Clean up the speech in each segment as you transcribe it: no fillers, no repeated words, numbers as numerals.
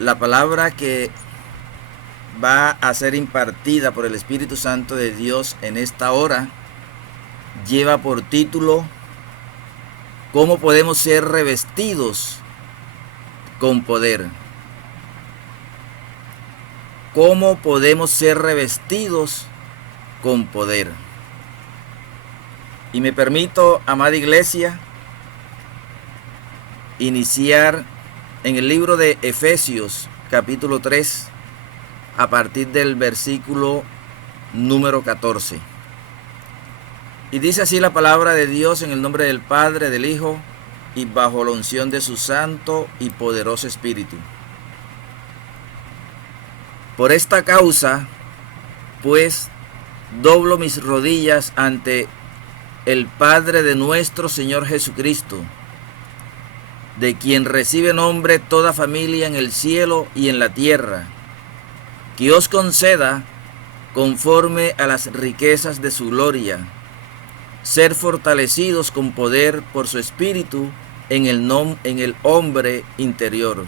La palabra que va a ser impartida por el Espíritu Santo de Dios en esta hora lleva por título ¿Cómo podemos ser revestidos con poder? ¿Cómo podemos ser revestidos con poder? Y me permito, amada iglesia, iniciar en el libro de Efesios, capítulo 3, a partir del versículo número 14. Y dice así la palabra de Dios en el nombre del Padre, del Hijo, y bajo la unción de su santo y poderoso Espíritu. Por esta causa, pues, doblo mis rodillas ante el Padre de nuestro Señor Jesucristo, de quien recibe nombre toda familia en el cielo y en la tierra, que os conceda, conforme a las riquezas de su gloria, ser fortalecidos con poder por su Espíritu en el hombre interior,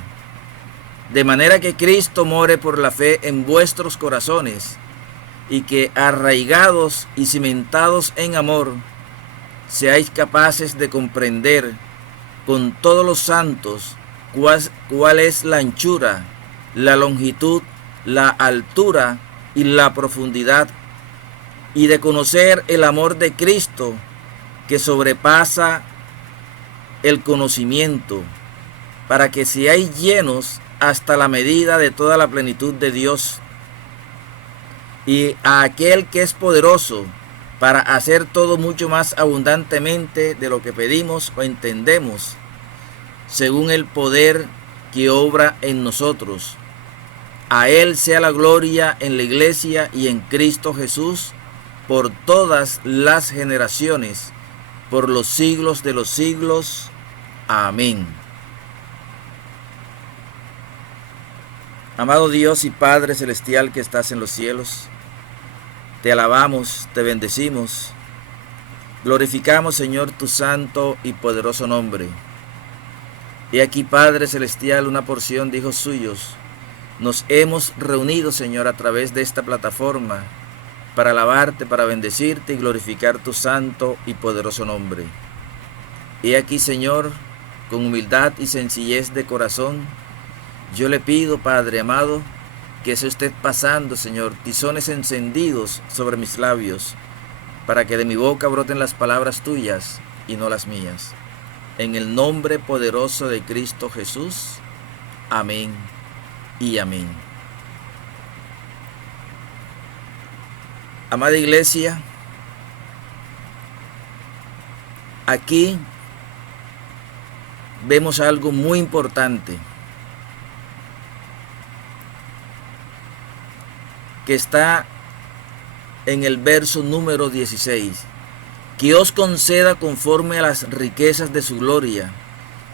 de manera que Cristo more por la fe en vuestros corazones, y que arraigados y cimentados en amor, seáis capaces de comprender con todos los santos cuál es la anchura, la longitud, la altura y la profundidad, y de conocer el amor de Cristo que sobrepasa el conocimiento, para que seáis llenos hasta la medida de toda la plenitud de Dios. Y a aquel que es poderoso para hacer todo mucho más abundantemente de lo que pedimos o entendemos, según el poder que obra en nosotros. A Él sea la gloria en la Iglesia y en Cristo Jesús, por todas las generaciones, por los siglos de los siglos. Amén. Amado Dios y Padre Celestial que estás en los cielos, te alabamos, te bendecimos, glorificamos, Señor, tu santo y poderoso nombre. He aquí, Padre Celestial, una porción de hijos suyos. Nos hemos reunido, Señor, a través de esta plataforma, para alabarte, para bendecirte y glorificar tu santo y poderoso nombre. He aquí, Señor, con humildad y sencillez de corazón, yo le pido, Padre amado, que se esté pasando, Señor, tizones encendidos sobre mis labios, para que de mi boca broten las palabras tuyas y no las mías. En el nombre poderoso de Cristo Jesús. Amén y amén. Amada iglesia, aquí vemos algo muy importante que está en el verso número 16, que os conceda conforme a las riquezas de su gloria,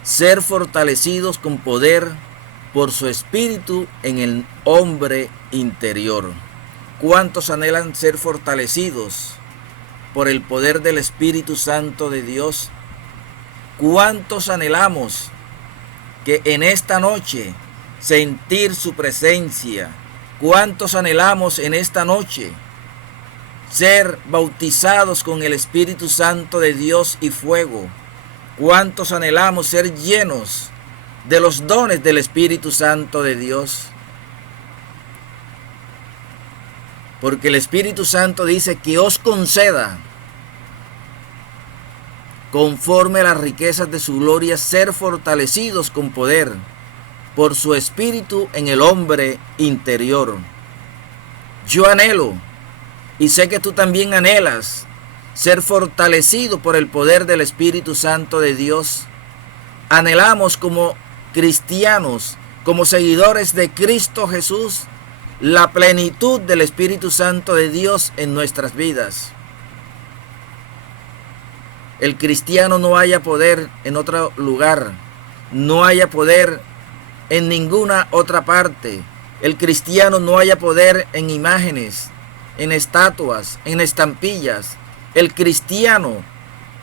ser fortalecidos con poder por su Espíritu en el hombre interior. ¿Cuántos anhelan ser fortalecidos por el poder del Espíritu Santo de Dios? ¿Cuántos anhelamos que en esta noche sentir su presencia? ¿Cuántos anhelamos en esta noche ser bautizados con el Espíritu Santo de Dios y fuego? ¿Cuántos anhelamos ser llenos de los dones del Espíritu Santo de Dios? Porque el Espíritu Santo dice que os conceda, conforme a las riquezas de su gloria, ser fortalecidos con poder por su Espíritu en el hombre interior. Yo anhelo, y sé que tú también anhelas, ser fortalecido por el poder del Espíritu Santo de Dios. Anhelamos como cristianos, como seguidores de Cristo Jesús, la plenitud del Espíritu Santo de Dios en nuestras vidas. El cristiano no haya poder en otro lugar, no haya poder en ninguna otra parte. El cristiano no haya poder en imágenes, en estatuas, en estampillas. El cristiano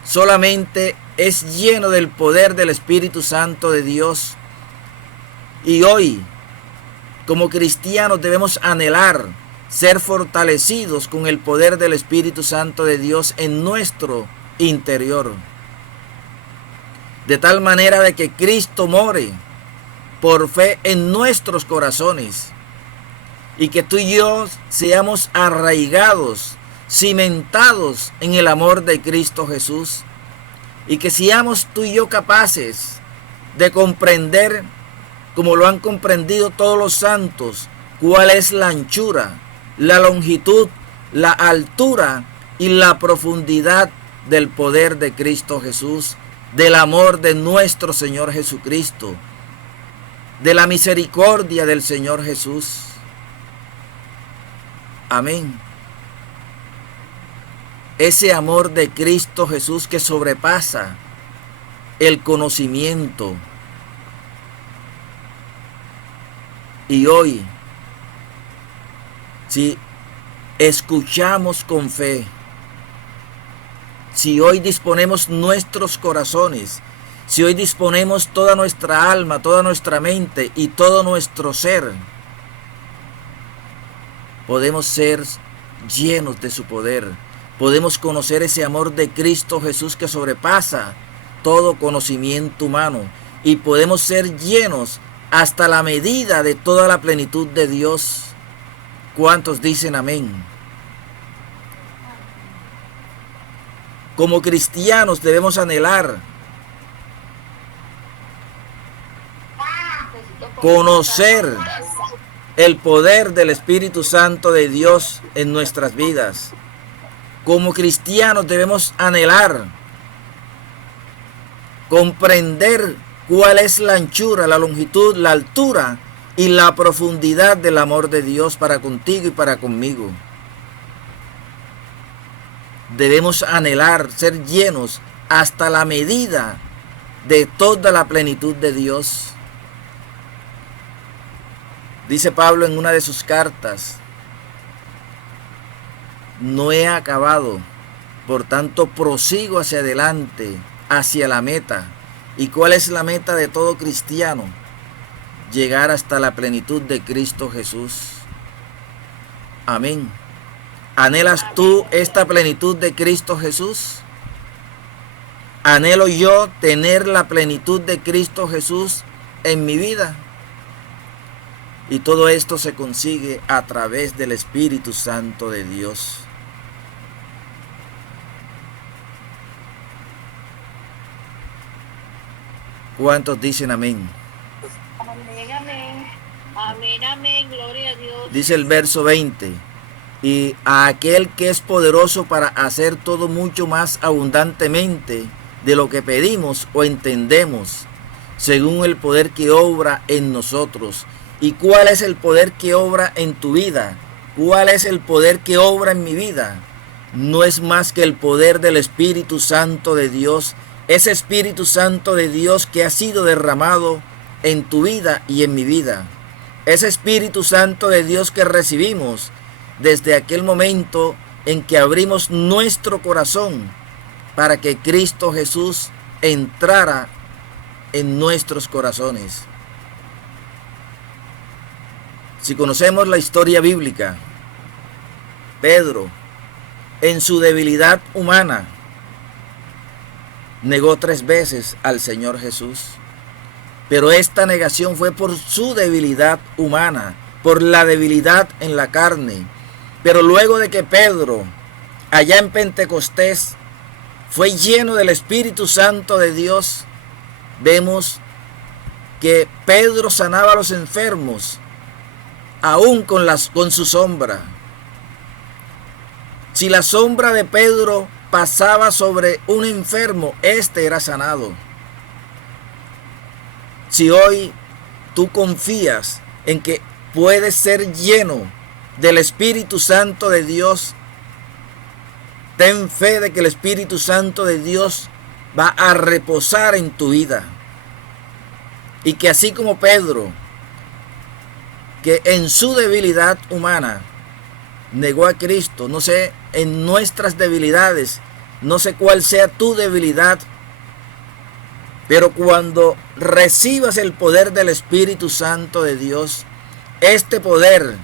solamente es lleno del poder del Espíritu Santo de Dios. Y hoy Como cristianos debemos anhelar ser fortalecidos con el poder del Espíritu Santo de Dios en nuestro interior. De tal manera de que Cristo more por fe en nuestros corazones y que tú y yo seamos arraigados, cimentados en el amor de Cristo Jesús, y que seamos tú y yo capaces de comprender, como lo han comprendido todos los santos, cuál es la anchura, la longitud, la altura y la profundidad del poder de Cristo Jesús, del amor de nuestro Señor Jesucristo, de la misericordia del Señor Jesús. Amén. Ese amor de Cristo Jesús que sobrepasa el conocimiento. Y hoy, si escuchamos con fe, si hoy disponemos nuestros corazones, si hoy disponemos toda nuestra alma, toda nuestra mente y todo nuestro ser, podemos ser llenos de su poder. Podemos conocer ese amor de Cristo Jesús que sobrepasa todo conocimiento humano. Y podemos ser llenos hasta la medida de toda la plenitud de Dios. ¿Cuántos dicen amén? Como cristianos debemos anhelar conocer el poder del Espíritu Santo de Dios en nuestras vidas. Como cristianos debemos anhelar comprender cuál es la anchura, la longitud, la altura y la profundidad del amor de Dios para contigo y para conmigo. Debemos anhelar ser llenos hasta la medida de toda la plenitud de Dios. Dice Pablo en una de sus cartas: no he acabado, por tanto prosigo hacia adelante, hacia la meta. ¿Y cuál es la meta de todo cristiano? Llegar hasta la plenitud de Cristo Jesús. Amén. ¿Anhelas tú esta plenitud de Cristo Jesús? ¿Anhelo yo tener la plenitud de Cristo Jesús en mi vida? Y todo esto se consigue a través del Espíritu Santo de Dios. ¿Cuántos dicen amén? Amén, amén. Amén, amén. Gloria a Dios. Dice el verso 20. Y a aquel que es poderoso para hacer todo mucho más abundantemente de lo que pedimos o entendemos, según el poder que obra en nosotros. ¿Y cuál es el poder que obra en tu vida? ¿Cuál es el poder que obra en mi vida? No es más que el poder del Espíritu Santo de Dios, ese Espíritu Santo de Dios que ha sido derramado en tu vida y en mi vida. Ese Espíritu Santo de Dios que recibimos desde aquel momento en que abrimos nuestro corazón para que Cristo Jesús entrara en nuestros corazones. Si conocemos la historia bíblica, Pedro, en su debilidad humana, negó 3 veces al Señor Jesús. Pero esta negación fue por su debilidad humana, por la debilidad en la carne. Pero luego de que Pedro, allá en Pentecostés, fue lleno del Espíritu Santo de Dios, vemos que Pedro sanaba a los enfermos, aún con su sombra. Si la sombra de Pedro pasaba sobre un enfermo, éste era sanado. Si hoy tú confías en que puedes ser lleno del Espíritu Santo de Dios, ten fe de que el Espíritu Santo de Dios va a reposar en tu vida. Y que así como Pedro, que en su debilidad humana negó a Cristo, no sé, en nuestras debilidades, no sé cuál sea tu debilidad, pero cuando recibas el poder del Espíritu Santo de Dios, Este poder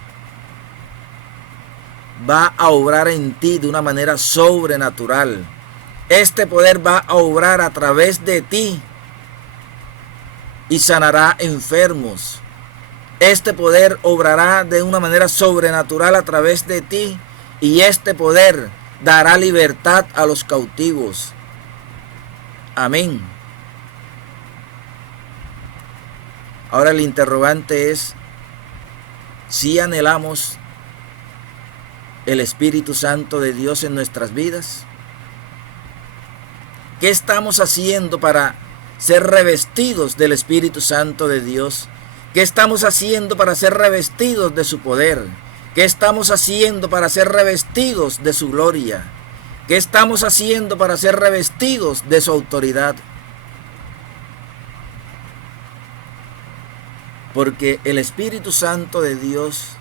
va a obrar en ti de una manera sobrenatural. Este poder va a obrar a través de ti y sanará enfermos. Este poder obrará de una manera sobrenatural a través de ti y este poder dará libertad a los cautivos. Amén. Ahora el interrogante es si anhelamos el Espíritu Santo de Dios en nuestras vidas. ¿Qué estamos haciendo para ser revestidos del Espíritu Santo de Dios? ¿Qué estamos haciendo para ser revestidos de su poder? ¿Qué estamos haciendo para ser revestidos de su gloria? ¿Qué estamos haciendo para ser revestidos de su autoridad? Porque el Espíritu Santo de Dios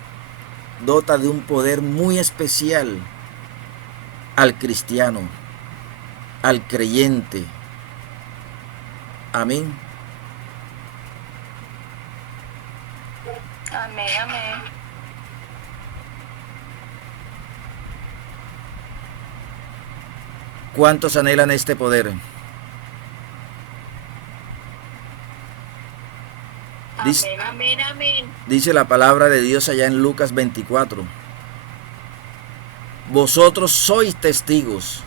dota de un poder muy especial al cristiano, al creyente. Amén. Amén, amén. ¿Cuántos anhelan este poder? Amén, amén, amén. Dice la palabra de Dios allá en Lucas 24. Vosotros sois testigos,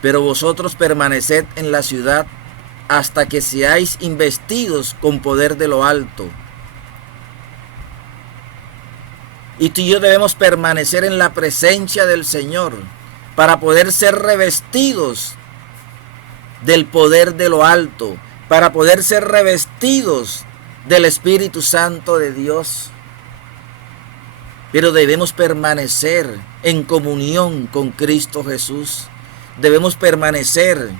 pero vosotros permaneced en la ciudad hasta que seáis investidos con poder de lo alto. Y tú y yo debemos permanecer en la presencia del Señor para poder ser revestidos del poder de lo alto, para poder ser revestidos del Espíritu Santo de Dios. Pero debemos permanecer en comunión con Cristo Jesús. Debemos permanecer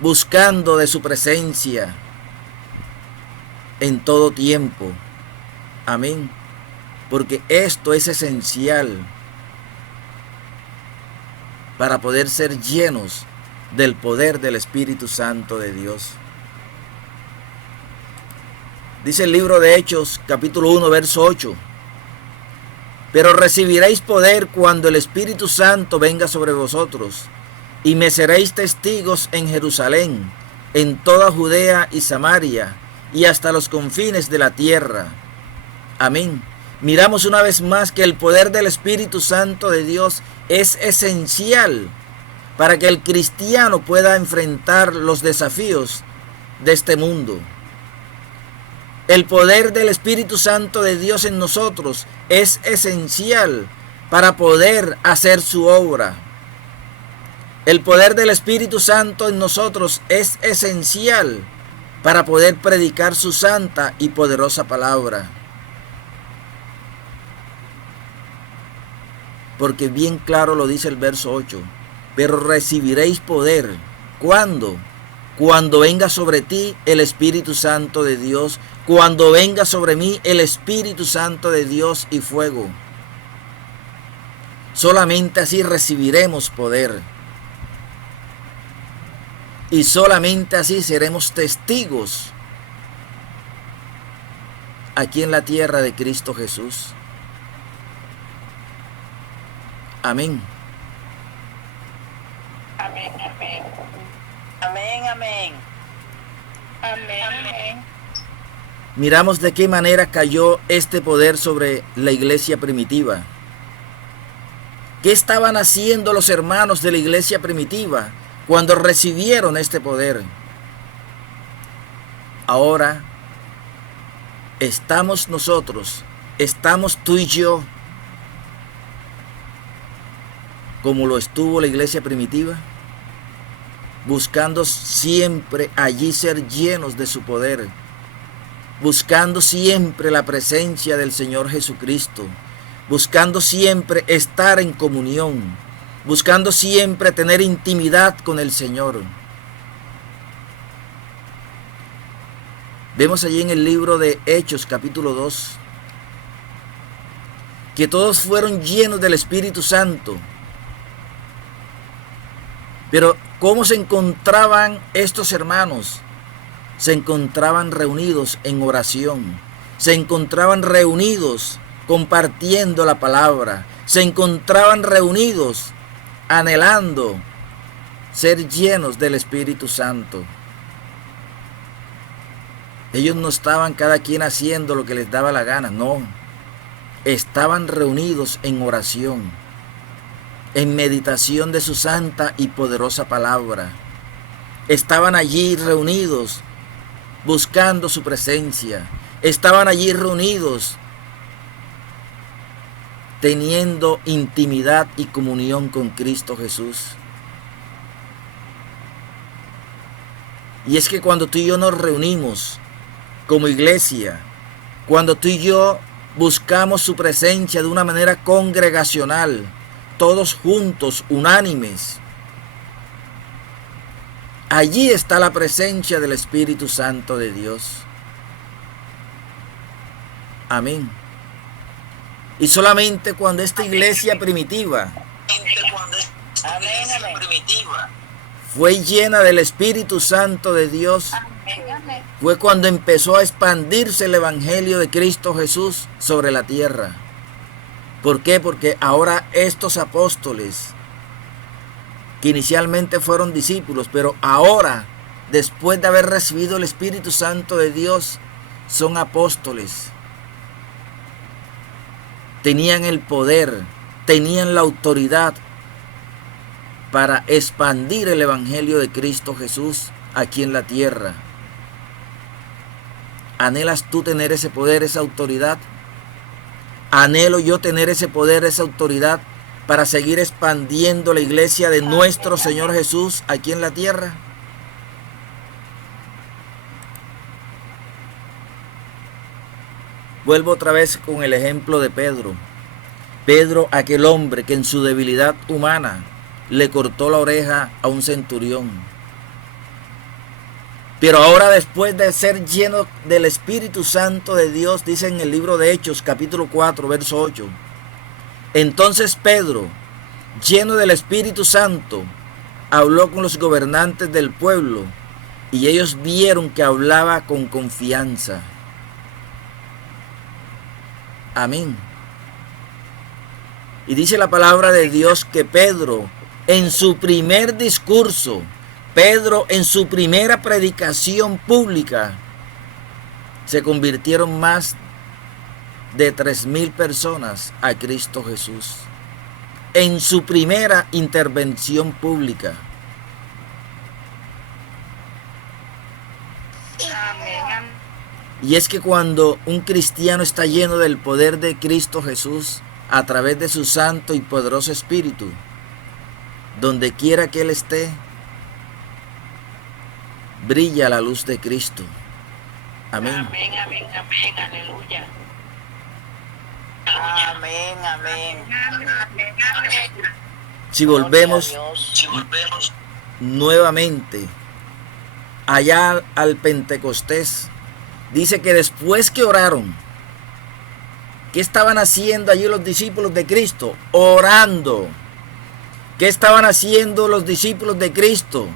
buscando de su presencia en todo tiempo. Amén. Porque esto es esencial para poder ser llenos del poder del Espíritu Santo de Dios. Dice el libro de Hechos, capítulo 1, verso 8. Pero recibiréis poder cuando el Espíritu Santo venga sobre vosotros, y me seréis testigos en Jerusalén, en toda Judea y Samaria, y hasta los confines de la tierra. Amén. Miramos una vez más que el poder del Espíritu Santo de Dios es esencial para que el cristiano pueda enfrentar los desafíos de este mundo. El poder del Espíritu Santo de Dios en nosotros es esencial para poder hacer su obra. El poder del Espíritu Santo en nosotros es esencial para poder predicar su santa y poderosa palabra. Porque bien claro lo dice el verso 8. Pero recibiréis poder. ¿Cuándo? Cuando venga sobre ti el Espíritu Santo de Dios. Cuando venga sobre mí el Espíritu Santo de Dios y fuego. Solamente así recibiremos poder. Y solamente así seremos testigos aquí en la tierra de Cristo Jesús. Amén. Amén, amén. Amén, amén. Amén, amén. Miramos de qué manera cayó este poder sobre la iglesia primitiva. ¿Qué estaban haciendo los hermanos de la iglesia primitiva cuando recibieron este poder? Ahora estamos nosotros, estamos tú y yo, como lo estuvo la iglesia primitiva, buscando siempre allí ser llenos de su poder, buscando siempre la presencia del Señor Jesucristo, buscando siempre estar en comunión, buscando siempre tener intimidad con el Señor. Vemos allí en el libro de Hechos, capítulo 2, que todos fueron llenos del Espíritu Santo. Pero ¿cómo se encontraban estos hermanos? se encontraban reunidos en oración, se encontraban reunidos compartiendo la palabra, se encontraban reunidos anhelando ser llenos del Espíritu Santo. Ellos no estaban cada quien haciendo lo que les daba la gana, no. Estaban reunidos en oración, en meditación de su santa y poderosa palabra. Estaban allí reunidos buscando su presencia. Estaban allí reunidos teniendo intimidad y comunión con Cristo Jesús. Y es que cuando tú y yo nos reunimos como iglesia, cuando tú y yo buscamos su presencia de una manera congregacional, todos juntos, unánimes, allí está la presencia del Espíritu Santo de Dios. Amén. Y solamente cuando esta iglesia primitiva fue llena del Espíritu Santo de Dios, fue cuando empezó a expandirse el Evangelio de Cristo Jesús sobre la tierra. ¿Por qué? Porque ahora estos apóstoles, que inicialmente fueron discípulos, pero ahora, después de haber recibido el Espíritu Santo de Dios, son apóstoles. Tenían el poder, tenían la autoridad para expandir el Evangelio de Cristo Jesús aquí en la tierra. ¿Anhelas tú tener ese poder, esa autoridad? ¿Anhelo yo tener ese poder, esa autoridad para seguir expandiendo la iglesia de nuestro Señor Jesús aquí en la tierra? Vuelvo otra vez con el ejemplo de Pedro. Pedro, aquel hombre que en su debilidad humana le cortó la oreja a un centurión. Pero ahora, después de ser lleno del Espíritu Santo de Dios, dice en el libro de Hechos, capítulo 4, verso 8. Entonces Pedro, lleno del Espíritu Santo, habló con los gobernantes del pueblo, y ellos vieron que hablaba con confianza. Amén. Y dice la palabra de Dios que Pedro, en su primer discurso, Pedro en su primera predicación pública, se convirtieron más de 3,000 personas a Cristo Jesús. En su primera intervención pública. Y es que cuando un cristiano está lleno del poder de Cristo Jesús, a través de su santo y poderoso Espíritu, donde quiera que Él esté, brilla la luz de Cristo. Amén. Amén, amén, amén, aleluya. Amén, amén. Si volvemos nuevamente allá al Pentecostés, dice que después que oraron, ¿qué estaban haciendo allí los discípulos de Cristo? Orando. ¿Qué estaban haciendo los discípulos de Cristo?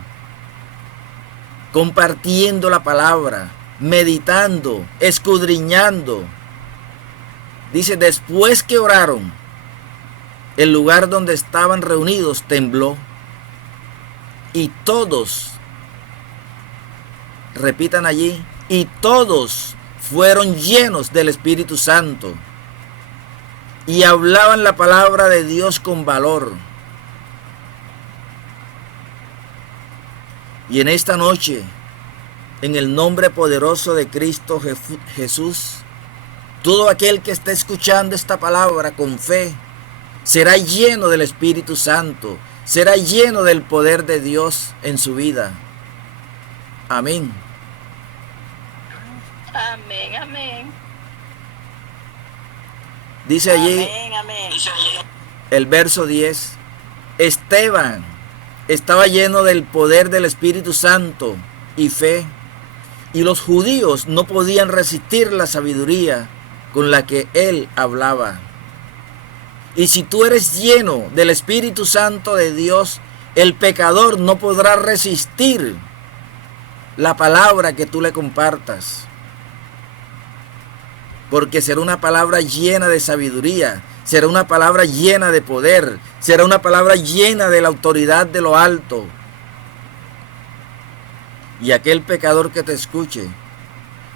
Compartiendo la palabra, meditando, escudriñando. Dice, después que oraron, el lugar donde estaban reunidos tembló. Y todos, repitan allí, y todos fueron llenos del Espíritu Santo. Y hablaban la palabra de Dios con valor. Y en esta noche, en el nombre poderoso de Cristo Jesús, todo aquel que esté escuchando esta palabra con fe, será lleno del Espíritu Santo, será lleno del poder de Dios en su vida. Amén. Amén, amén. Dice allí, Amén, amén. el verso 10, Esteban estaba lleno del poder del Espíritu Santo y fe, y los judíos no podían resistir la sabiduría con la que él hablaba. Y si tú eres lleno del Espíritu Santo de Dios, el pecador no podrá resistir la palabra que tú le compartas. Porque será una palabra llena de sabiduría, será una palabra llena de poder, será una palabra llena de la autoridad de lo alto. Y aquel pecador que te escuche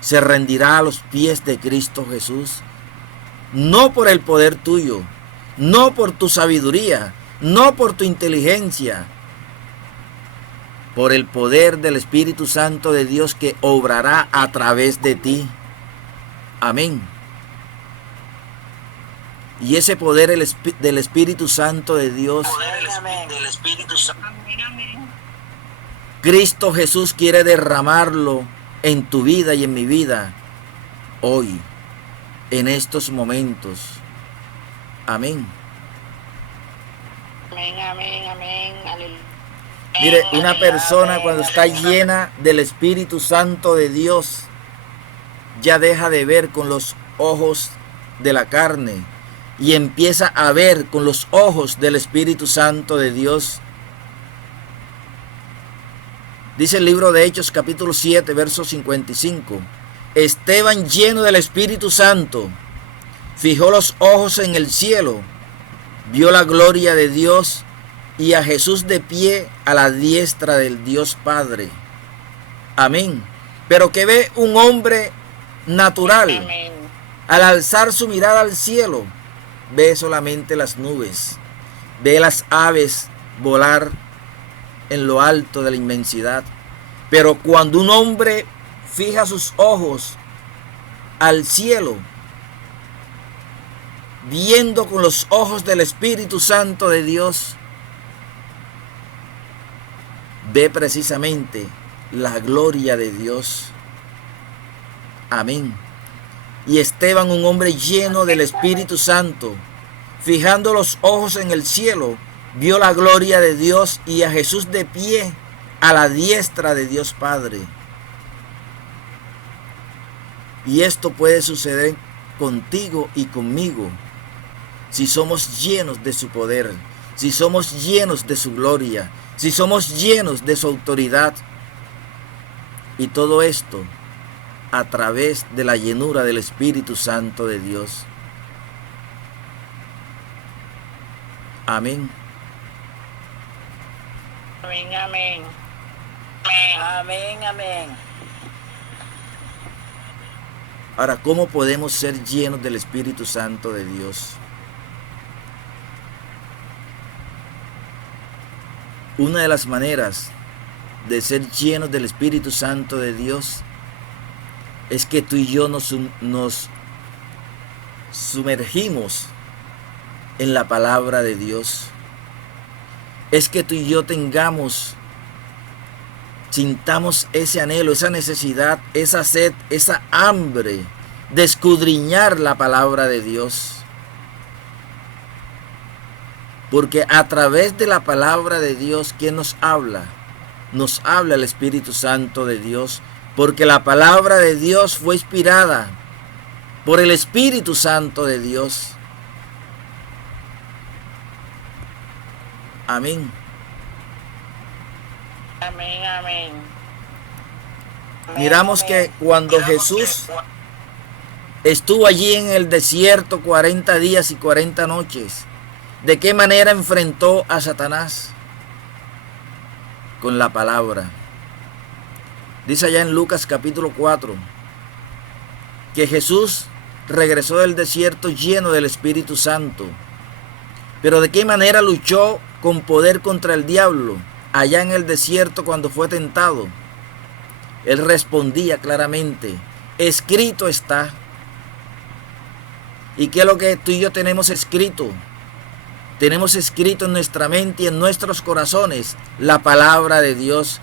se rendirá a los pies de Cristo Jesús, no por el poder tuyo, no por tu sabiduría, no por tu inteligencia, por el poder del Espíritu Santo de Dios que obrará a través de ti. Amén. Y ese poder del Espíritu Santo de Dios, Cristo Jesús quiere derramarlo en tu vida y en mi vida hoy, en estos momentos. Amén. Amén, amén, amén. Aleluya. Mire, una persona cuando está llena del Espíritu Santo de Dios, ya deja de ver con los ojos de la carne y empieza a ver con los ojos del Espíritu Santo de Dios. Dice el libro de Hechos capítulo 7, verso 55. Esteban, lleno del Espíritu Santo, fijó los ojos en el cielo, vio la gloria de Dios y a Jesús de pie a la diestra del Dios Padre. Amén. Pero que ve un hombre natural, Amén. al alzar su mirada al cielo, ve solamente las nubes, ve las aves volar en lo alto de la inmensidad. Pero cuando un hombre fija sus ojos al cielo, viendo con los ojos del Espíritu Santo de Dios, ve precisamente la gloria de Dios. Amén. Y Esteban, un hombre lleno del Espíritu Santo, fijando los ojos en el cielo, vio la gloria de Dios y a Jesús de pie a la diestra de Dios Padre. Y esto puede suceder contigo y conmigo si somos llenos de su poder, si somos llenos de su gloria, si somos llenos de su autoridad. Y todo esto a través de la llenura del Espíritu Santo de Dios. Amén. Amén, amén. Amén, amén. Ahora, ¿cómo podemos ser llenos del Espíritu Santo de Dios? Una de las maneras de ser llenos del Espíritu Santo de Dios es que tú y yo nos sumergimos en la palabra de Dios. Es que tú y yo sintamos ese anhelo, esa necesidad, esa sed, esa hambre de escudriñar la palabra de Dios. Porque a través de la palabra de Dios, ¿quién nos habla? Nos habla el Espíritu Santo de Dios, porque la palabra de Dios fue inspirada por el Espíritu Santo de Dios. Amén. Amén, amén. Miramos que cuando Jesús estuvo allí en el desierto 40 días y 40 noches, ¿de qué manera enfrentó a Satanás? Con la palabra. Dice allá en Lucas capítulo 4 que Jesús regresó del desierto lleno del Espíritu Santo. Pero ¿de qué manera luchó con poder contra el diablo allá en el desierto cuando fue tentado? Él respondía claramente: escrito está. ¿Y qué es lo que tú y yo tenemos escrito? Tenemos escrito en nuestra mente y en nuestros corazones la palabra de Dios.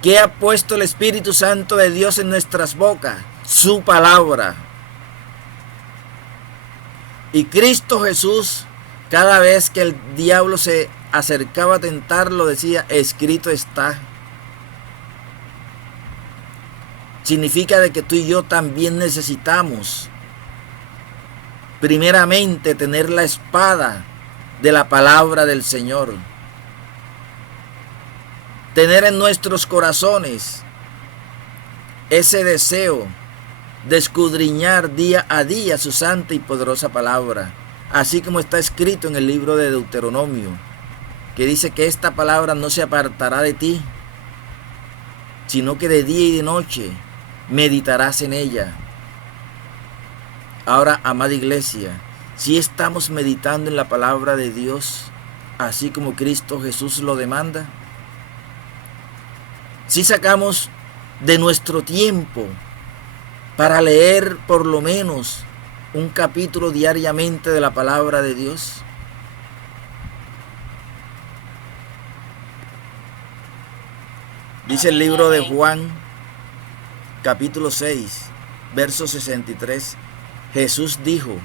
¿Qué ha puesto el Espíritu Santo de Dios en nuestras bocas? Su palabra. Y Cristo Jesús, cada vez que el diablo se acercaba a tentarlo, decía: escrito está. Significa de que tú y yo también necesitamos primeramente tener la espada de la palabra del Señor. Tener en nuestros corazones ese deseo de escudriñar día a día su santa y poderosa palabra, así como está escrito en el libro de Deuteronomio, que dice que esta palabra no se apartará de ti, sino que de día y de noche meditarás en ella. Ahora, amada iglesia, si estamos meditando en la palabra de Dios, así como Cristo Jesús lo demanda, si sacamos de nuestro tiempo para leer por lo menos un capítulo diariamente de la palabra de Dios. Dice el libro de Juan, capítulo 6, verso 63. Jesús dijo: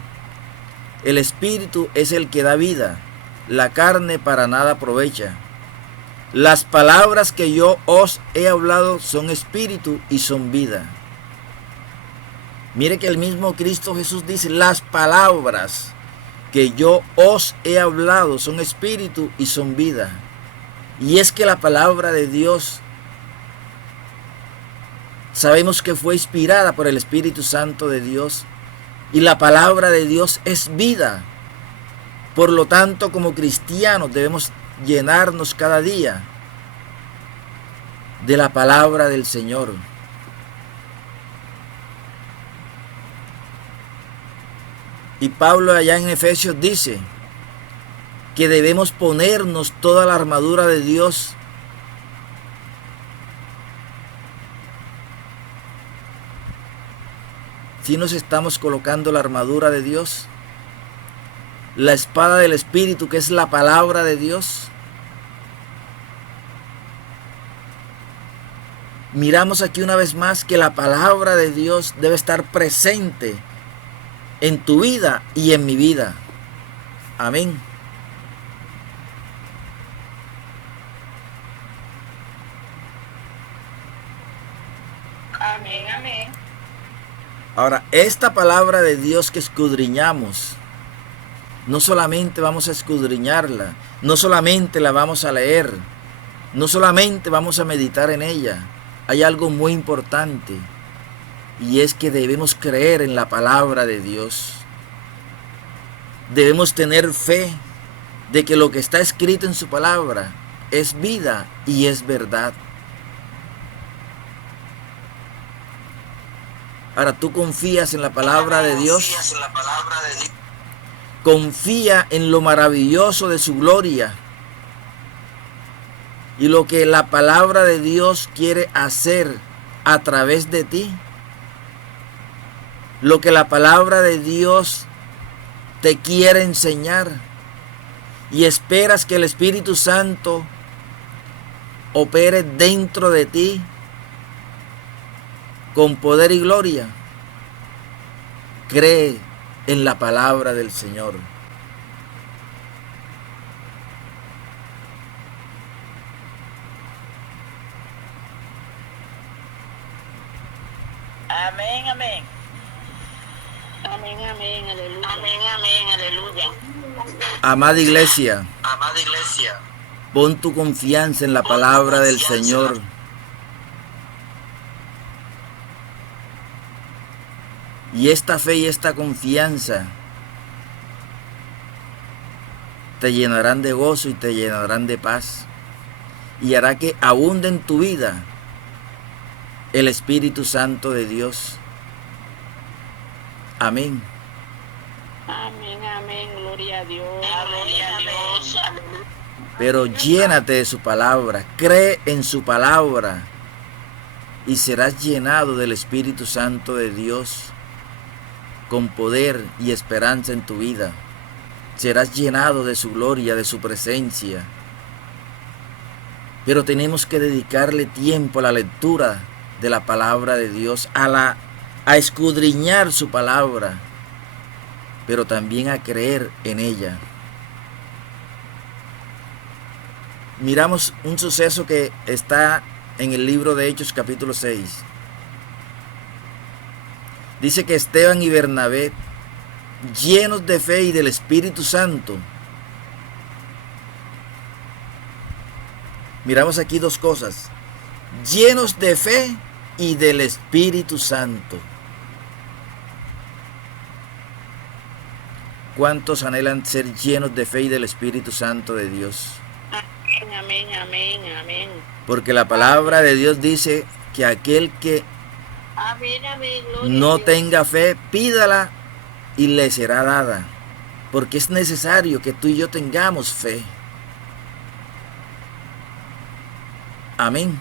el espíritu es el que da vida, la carne para nada aprovecha. Las palabras que yo os he hablado son espíritu y son vida. Mire que el mismo Cristo Jesús dice: las palabras que yo os he hablado son espíritu y son vida. Y es que la palabra de Dios sabemos que fue inspirada por el Espíritu Santo de Dios, y la palabra de Dios es vida. Por lo tanto, como cristianos debemos llenarnos cada día de la palabra del Señor. Y Pablo allá en Efesios dice que debemos ponernos toda la armadura de Dios si nos estamos colocando la armadura de Dios, la espada del Espíritu, que es la palabra de Dios. Miramos aquí una vez más que la palabra de Dios debe estar presente en tu vida y en mi vida. Amén. Amén, amén. Ahora, esta palabra de Dios que escudriñamos, no solamente vamos a escudriñarla, no solamente la vamos a leer, no solamente vamos a meditar en ella. Hay algo muy importante, y es que debemos creer en la palabra de Dios. Debemos tener fe de que lo que está escrito en su palabra es vida y es verdad. Ahora, ¿tú confías en la palabra de Dios? Confía en lo maravilloso de su gloria y lo que la palabra de Dios quiere hacer a través de ti. Lo que la palabra de Dios te quiere enseñar, y esperas que el Espíritu Santo opere dentro de ti con poder y gloria. Cree en la palabra del Señor. Amén, amén. Amén, amén, aleluya. Amén, amén, aleluya. Amada iglesia, pon tu confianza en la palabra del Señor. Y esta fe y esta confianza te llenarán de gozo y te llenarán de paz, y hará que abunde en tu vida el Espíritu Santo de Dios. Amén. Amén, amén, gloria a Dios. Gloria a Dios. Pero llénate de su palabra, cree en su palabra, y serás llenado del Espíritu Santo de Dios con poder y esperanza en tu vida. Serás llenado de su gloria, de su presencia. Pero tenemos que dedicarle tiempo a la lectura de la palabra de Dios, a escudriñar su palabra, pero también a creer en ella. Miramos un suceso que está en el libro de Hechos capítulo 6. Dice que Esteban y Bernabé, llenos de fe y del Espíritu Santo. Miramos aquí dos cosas: llenos de fe y del Espíritu Santo. ¿Cuántos anhelan ser llenos de fe y del Espíritu Santo de Dios? Amén, amén, amén, amén. Porque la palabra de Dios dice que aquel que Amén, amén, gloria a no Dios. tenga fe, pídala y le será dada. Porque es necesario que tú y yo tengamos fe. Amén.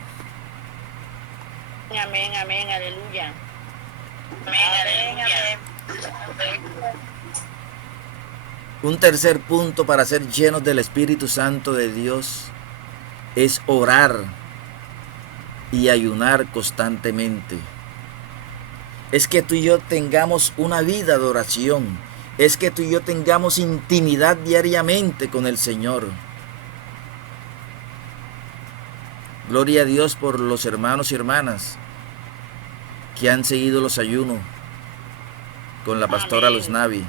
Amén, amén, aleluya. Amén, amén. Un tercer punto para ser llenos del Espíritu Santo de Dios es orar y ayunar constantemente. Es que tú y yo tengamos una vida de oración. Es que tú y yo tengamos intimidad diariamente con el Señor. Gloria a Dios por los hermanos y hermanas que han seguido los ayunos con la pastora Amén. Luz Navi.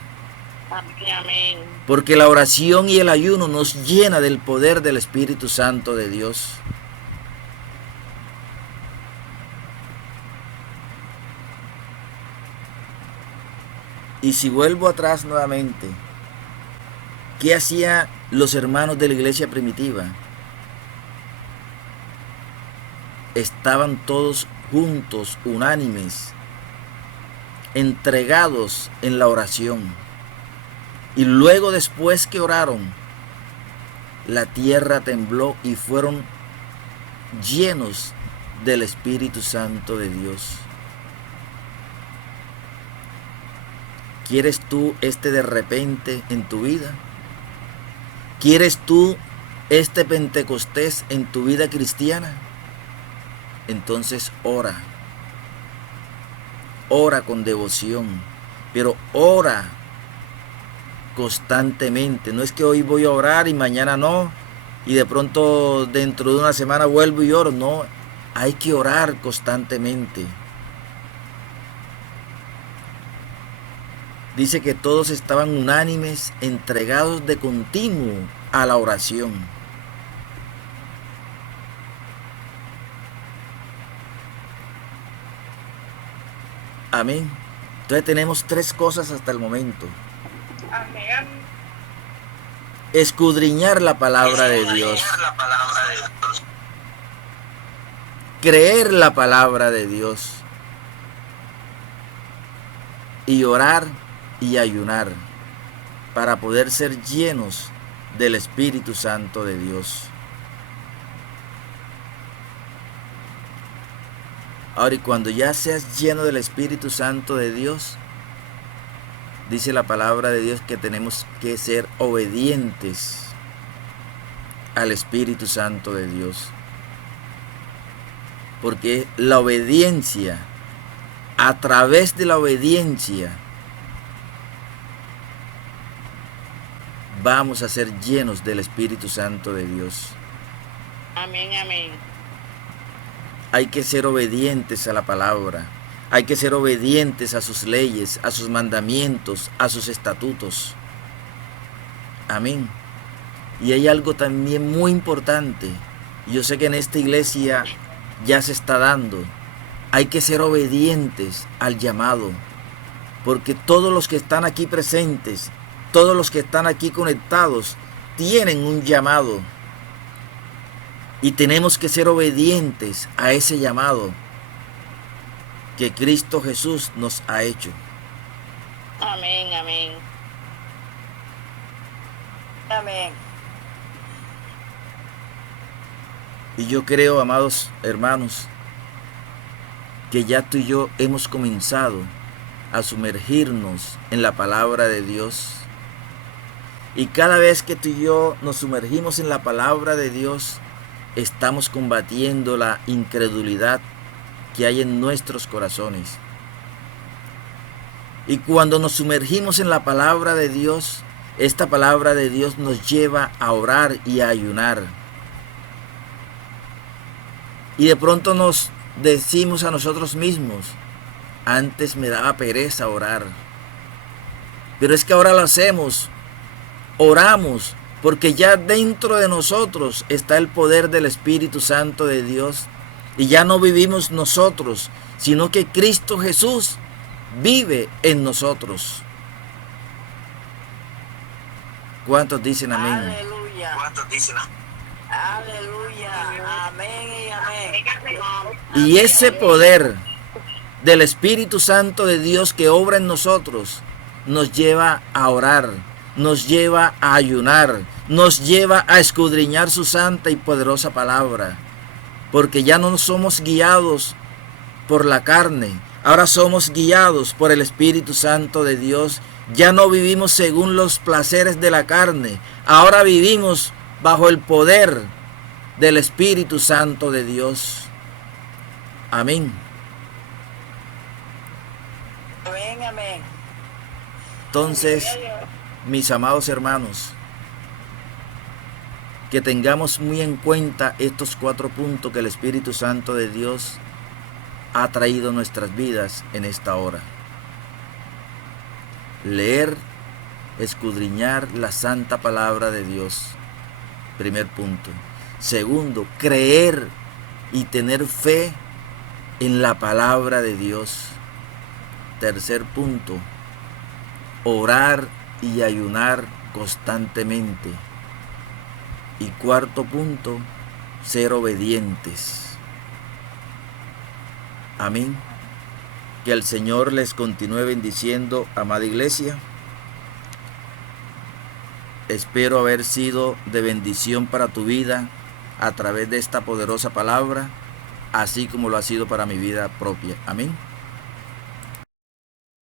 Amén, amén. Porque la oración y el ayuno nos llena del poder del Espíritu Santo de Dios. Y si vuelvo atrás nuevamente, ¿qué hacían los hermanos de la iglesia primitiva? Estaban todos juntos, unánimes, entregados en la oración. Y luego, después que oraron, la tierra tembló y fueron llenos del Espíritu Santo de Dios. ¿Quieres tú de repente en tu vida? ¿Quieres tú este Pentecostés en tu vida cristiana? Entonces ora. Ora con devoción, pero ora constantemente. No es que hoy voy a orar y mañana no, y de pronto dentro de una semana vuelvo y oro. No, hay que orar constantemente. Dice que todos estaban unánimes, entregados de continuo a la oración. Amén. Entonces tenemos tres cosas hasta el momento. Amén. Escudriñar la palabra de Dios. Creer la palabra de Dios. Y orar y ayunar para poder ser llenos del Espíritu Santo de Dios. Ahora, y cuando ya seas lleno del Espíritu Santo de Dios, dice la palabra de Dios que tenemos que ser obedientes al Espíritu Santo de Dios. Porque la obediencia, a través de la obediencia, vamos a ser llenos del Espíritu Santo de Dios. Amén, amén. Hay que ser obedientes a la palabra. Hay que ser obedientes a sus leyes, a sus mandamientos, a sus estatutos. Amén. Y hay algo también muy importante. Yo sé que en esta iglesia ya se está dando. Hay que ser obedientes al llamado. Porque todos los que están aquí presentes, todos los que están aquí conectados, tienen un llamado. Y tenemos que ser obedientes a ese llamado que Cristo Jesús nos ha hecho. Amén, amén. Amén. Y yo creo, amados hermanos, que ya tú y yo hemos comenzado a sumergirnos en la palabra de Dios. Y cada vez que tú y yo nos sumergimos en la palabra de Dios, estamos combatiendo la incredulidad que hay en nuestros corazones. Y cuando nos sumergimos en la palabra de Dios, esta palabra de Dios nos lleva a orar y a ayunar. Y de pronto nos decimos a nosotros mismos, antes me daba pereza orar, pero es que ahora lo hacemos, oramos, porque ya dentro de nosotros está el poder del Espíritu Santo de Dios Y ya no vivimos nosotros, sino que Cristo Jesús vive en nosotros. ¿Cuántos dicen amén? Aleluya. ¿Cuántos dicen amén? Aleluya. Amén y amén. Y ese poder del Espíritu Santo de Dios que obra en nosotros nos lleva a orar, nos lleva a ayunar, nos lleva a escudriñar su santa y poderosa palabra. Porque ya no somos guiados por la carne, ahora somos guiados por el Espíritu Santo de Dios. Ya no vivimos según los placeres de la carne, ahora vivimos bajo el poder del Espíritu Santo de Dios. Amén. Amén, amén. Entonces, mis amados hermanos, que tengamos muy en cuenta estos 4 puntos que el Espíritu Santo de Dios ha traído a nuestras vidas en esta hora. Leer, escudriñar la santa palabra de Dios. Primer punto. Segundo, creer y tener fe en la palabra de Dios. Tercer punto, orar y ayunar constantemente. Y cuarto punto, ser obedientes. Amén. Que el Señor les continúe bendiciendo, amada iglesia. Espero haber sido de bendición para tu vida a través de esta poderosa palabra, así como lo ha sido para mi vida propia. Amén.